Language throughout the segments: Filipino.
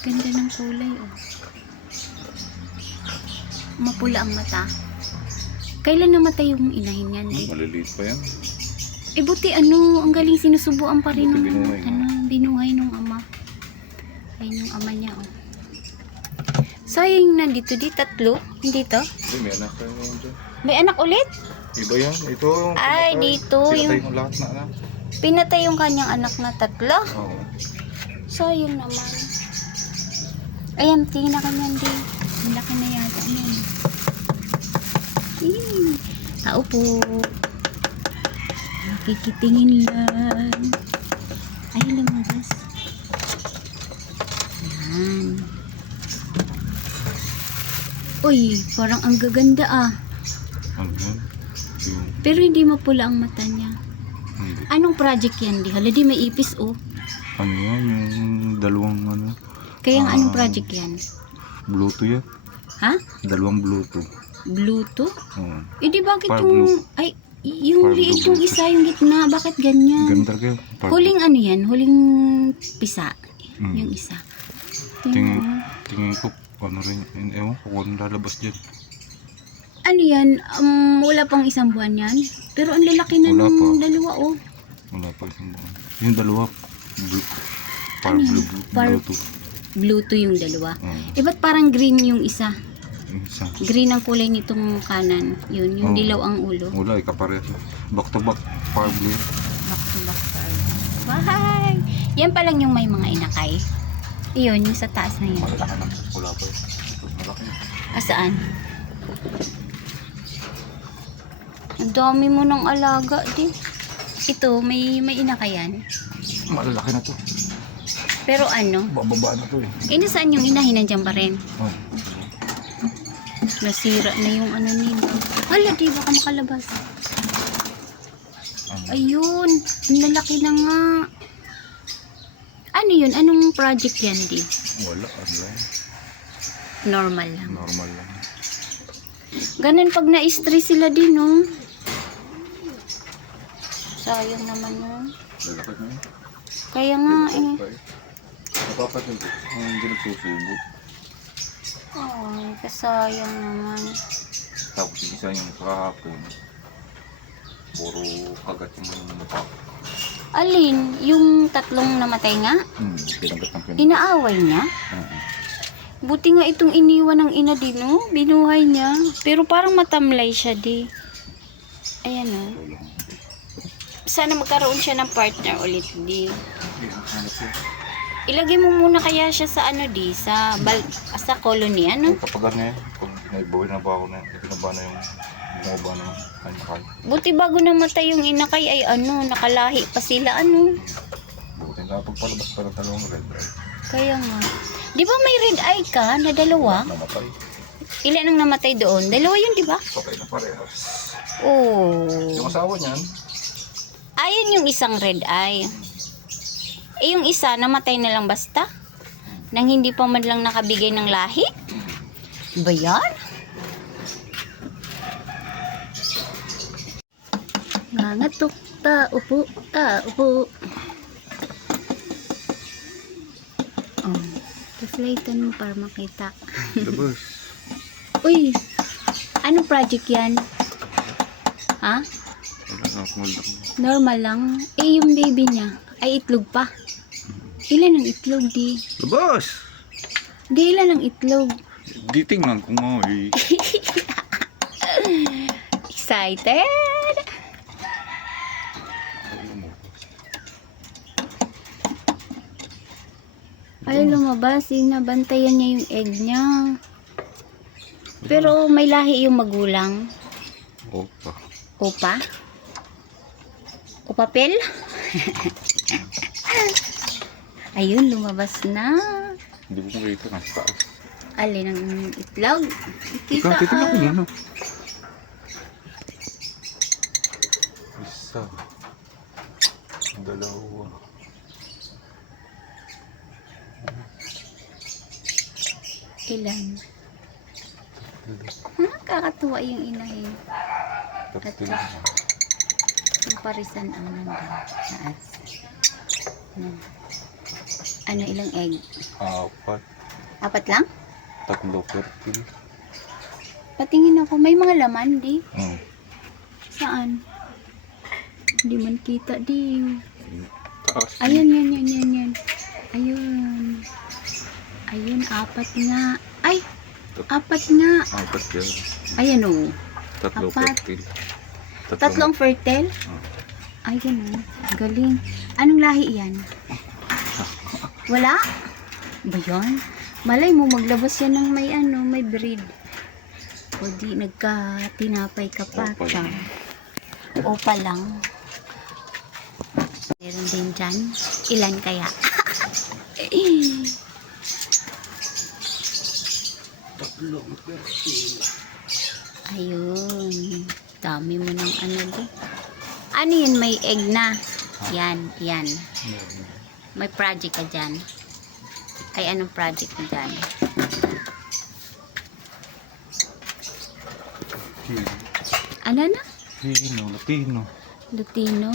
Ganda ng kulay, oh. Mapula ang mata. Kailan namatay yung inahin yan, di? Maliliit pa yan. Eh, buti ano, ang galing sinusubuan pa rin Buti ng, binuhay, binuhay nung ama. Ayun yung ama niya, oh. Sayang nandito, di tatlo? Hindi to? Hindi, may anak kayo naman dyan. May anak ulit? Iba yan. Ito. Ay, pinatay. dito, Pinatay yung- mo lahat na anak. Pinatay yung kanyang anak na tatlo. Oo. Sayang naman. Ayan, tingin na kanyan din. Ang laki na yata niyan. Tao po. Nakikitingin lang. Ay, lumabas. Yan. Uy, parang ang gaganda ah. Ano yan? Yung, Pero hindi mapula ang mata niya. hindi. Anong project yan? Di hala, di may ipis oh. Ano yan? Yung dalawang ano? Kaya nga anong project yan? Bluetooth yan. Ha? Dalawang Bluetooth. Bluetooth? Oo. Eh di bakit Fire yung... blue. Ay, yung Fire liit blue yung isa, yung gitna. Bakit ganyan? Ganda kayo. Huling ano yan? Huling pisa. Mm. Yung isa. Tingin, Tingnan mo. tingin ko, ano rin, ewan ko kung lalabas dyan. Ano yan? Wala pang isang buwan yan. Pero ang lalaki na Wala ng pa. dalawa oh. Wala pa isang buwan. Yung dalawa, blue, Ano yan? Bluetooth. Bluetooth yung dalawa. Oo. Eh ba't parang green yung isa? Yung isa. Green ang kulay nitong kanan. Yun, yung Oo. dilaw ang ulo. Wala, ikaparehas. Back to back, far blue. Back to back card. Bye! Yan pa lang yung may mga inakay. Iyon, yung sa taas na yan. Malaki na. Wala pa yun. Malaki na. Asaan? Ang dami mo ng alaga din. Ito, may inakayan. Malalaki na to. Pero ano? Bababa na to eh. Eh, nasaan yung inahin? Nandiyan pa rin. Oh. Nasira na yung ano nila. Hala, di baka makalabas. Ayun, ang lalaki na nga. Ano yun? Anong project yan, di? Wala, ano lang. Normal lang. Normal lang. Ganun pag na-stress sila din, no? Sayang naman yun. Lalaki na yun. Kaya nga, eh. Napapatin ko. Hindi nagsusubo. Ay, kasayang naman. Tapos yung isa yung kahapon. Puro kagat yung mukha. Alin? Yung tatlong namatay nga? Pinagat ng Inaaway niya? Buti nga itong iniwan ng ina din, no? Binuhay niya. Pero parang matamlay siya, di. Ayan, no? Sana magkaroon siya ng partner ulit, di. Ilagay mo muna kaya siya sa ano, di? Sa colony, ano? Kapag ano yan, pag naibawi na ba ako na, pinaba na yung bumaba na kanya-kanya. Buti bago namatay yung inakay ay ano, nakalahi pa sila, ano? Buti na pagpalabas pa ng dalawang red eye. Kaya nga. Di ba may red eye ka na dalawa? Namatay. Ilan ang namatay doon? Dalawa yun, di ba? Patay na parehas. Oh. Yung asawa niyan, Ayun yung isang red eye. Eh yung isa, namatay na lang basta? Nang hindi pa man lang nakabigay ng lahi? Ba yan? Nangatok, upo, upo. Oh, reflectan mo para makita. labas. Uy, anong project yan? Ha? Wala na, kumulak na. Normal lang. Eh, yung baby niya, ay itlog pa. Ilan ang itlog, di? Labas! Di, ilan ang itlog? Di tingnan ko nga eh. Excited? Ay, lumabas. Nabantayan niya yung egg niya. Pero may lahi yung magulang. Opa. Opa? Opapel? Ayun, lumabas na. Hindi ko makita na sa taas. Alin ang itlog? Ikaw, Kita titignan ko muna. Isa. Dalawa. Ilan? Nakakatuwa yung inahin. Tatlo. Yung parisan ang nandun. Taas. Yan. Ano, ilang egg? 4. Apat lang? 3 fertile. Patingin ako. May mga laman, di? Hmm. Saan? Hindi man kita, di. Taas. Ayan, yan. Ayun. Ayun, 4 nga. Ay! 4 nga. 4 yan. Ayan o. 3 Apat. fertile. Tatlong fertile? Ayun o. Galing. Anong lahi yan? Wala? Ba yan? Malay mo, maglabas yan ng may may breed. O di, nagka-tinapay ka pa. Opa lang. Opa lang. Meron din dyan. Ilan kaya? Ayun. Dami mo ng di. Ano yun? May egg na. Yan. May project ka dyan. Ay, anong project ka dyan? Ano na? Latino. Lutino.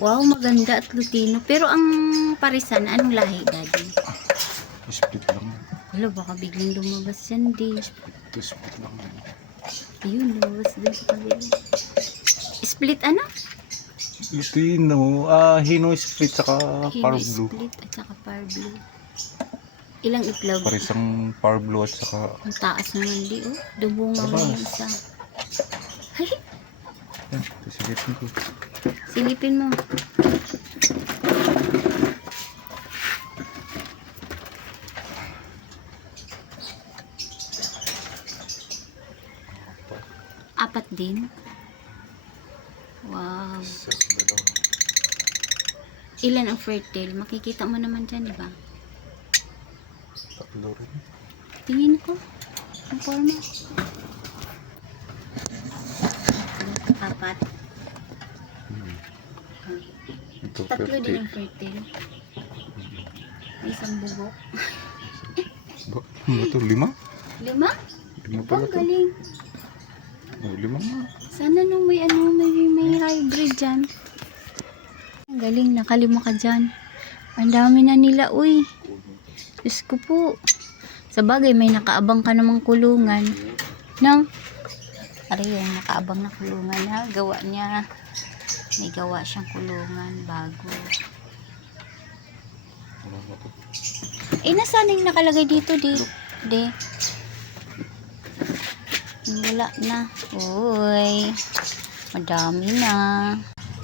Wow, maganda at Lutino. Pero ang parisan, anong lahi, Daddy? Split lang. Wala, baka biglang lumabas yan, di. Split lang. Ayun, lumabas din sa kabila. Split ano? Latino. Hino split saka par Hino blue. split at saka par blue. Ilang itlog? Parisang par blue at saka Ang taas naman, di, oh. Dubungan mo yung isa. Ay, yan. Silipin ko. silipin mo. Apat din. Wow. Ilan ang fertile? Makikita mo naman dyan, di ba? 3 rin. Tingin ko. Ang forma. Apat. Ito Tatlo din fertile. ang fertile. May isang bubok. Ito 5? 5? 5 pala Ang ito. galing. 5 na. Sana nung may hybrid dyan. Ang galing, nakalima ka dyan. Ang dami na nila, uy. Diyos ko po. Sa bagay, may nakaabang ka namang kulungan. No? Ari yung nakaabang na kulungan ha. Gawa niya. May gawa siyang kulungan bago. Nasaan yung nakalagay dito, di? Wala na. Uy. Madami na.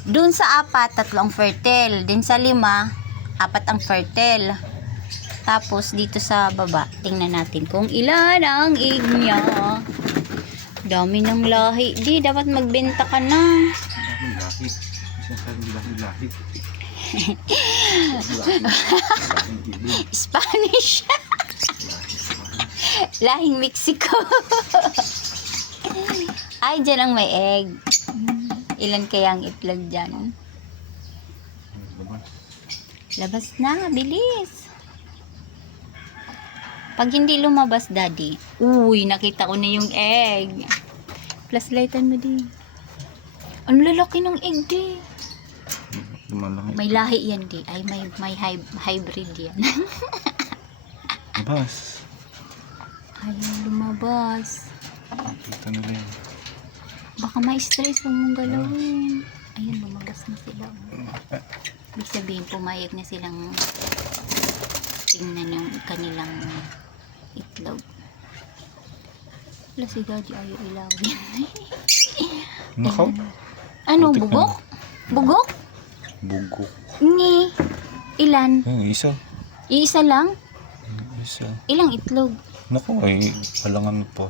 Doon sa 4, 3 ang fertile. Din sa 5, 4 ang fertile. Tapos dito sa baba, tingnan natin kung ilan ang egg niya. Dami ng lahi. Di, dapat magbenta ka na. Lahi. Lahi. Spanish. Lahing Mexico. Ay, dyan ang may egg. Ilan kaya ang itlog dyan? Labas na, bilis. Pag hindi lumabas, Daddy. Uy, nakita ko na yung egg. Flashlightan mo, di. Ang lalaki ng egg, di. May lahi yan, di. Ay, may hybrid yan. Labas. Ayun, lumabas. Kita nila yun. Baka ma-stress kung mong galawin. Ayun, lumabas na sila. Ibig sabihin, pumayag na silang tingnan yung kanilang itlog. Wala si Daddy ayaw ilawin. Nakaw? Ano, Putik bugok? Bugok? Bugok. Ni. Ilan? Isa. Iisa lang? Isa. Ilang itlog? Naku, alangan pa.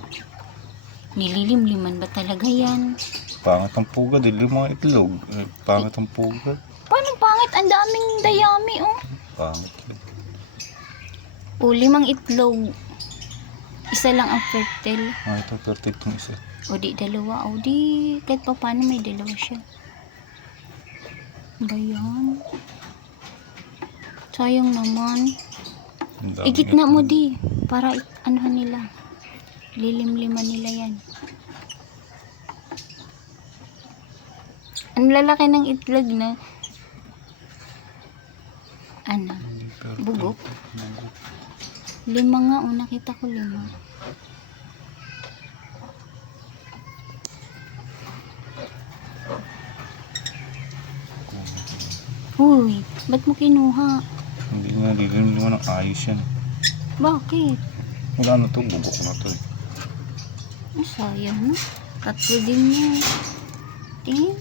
Nililimliman ba talaga yan? Pangit ang pugad, 5 itlog. Pangit ang pugad. Paano pangit? Ang daming dayami, oh. Pangit. O, 5 itlog. Isa lang ang fertile. Ito, perfect yung isa. O, di dalawa. O, di kahit pa paano may dalawa siya. Bayan. Sayang naman. Ang daming Igit na mo, itlog. di. Para anuhan nila. Lilimliman nila yan. Ang lalaki ng itlog na. Ano? Pero, Bugok? Bugok. 5 nga, oh, nakita ko 5. Uy, ba't mo kinuha? Hindi nga, dilim naman ang ayos yan. Bakit? Wala na to, bugok na to eh. Oh, sayang, no? 3 din niya. Tingin.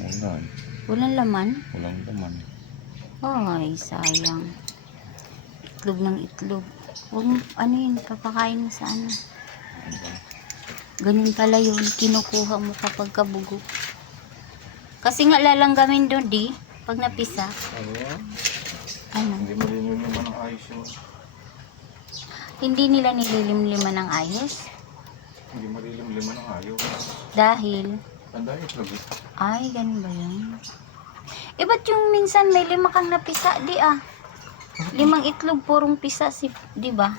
Wala eh. Walang laman? Walang laman. Ay, sayang. Itlog ng itlog. Huwag mo, ano yun, papakain mo sa ano. Ganun pala yun, kinukuha mo kapag kabugok. Kasi nga lalanggamin doon, di? Pag napisa. Ano yan? Ano? Hindi malilim naman ang ayos yun. Hindi nila nililimliman ng ayos. Hindi malilim-liman ang ayaw. Dahil, Ang dahil itlog eh. ay, ganun ba yun? Eh, ba't yung minsan may 5 kang napisa, di ah? 5 itlog, purong pisa, di ba?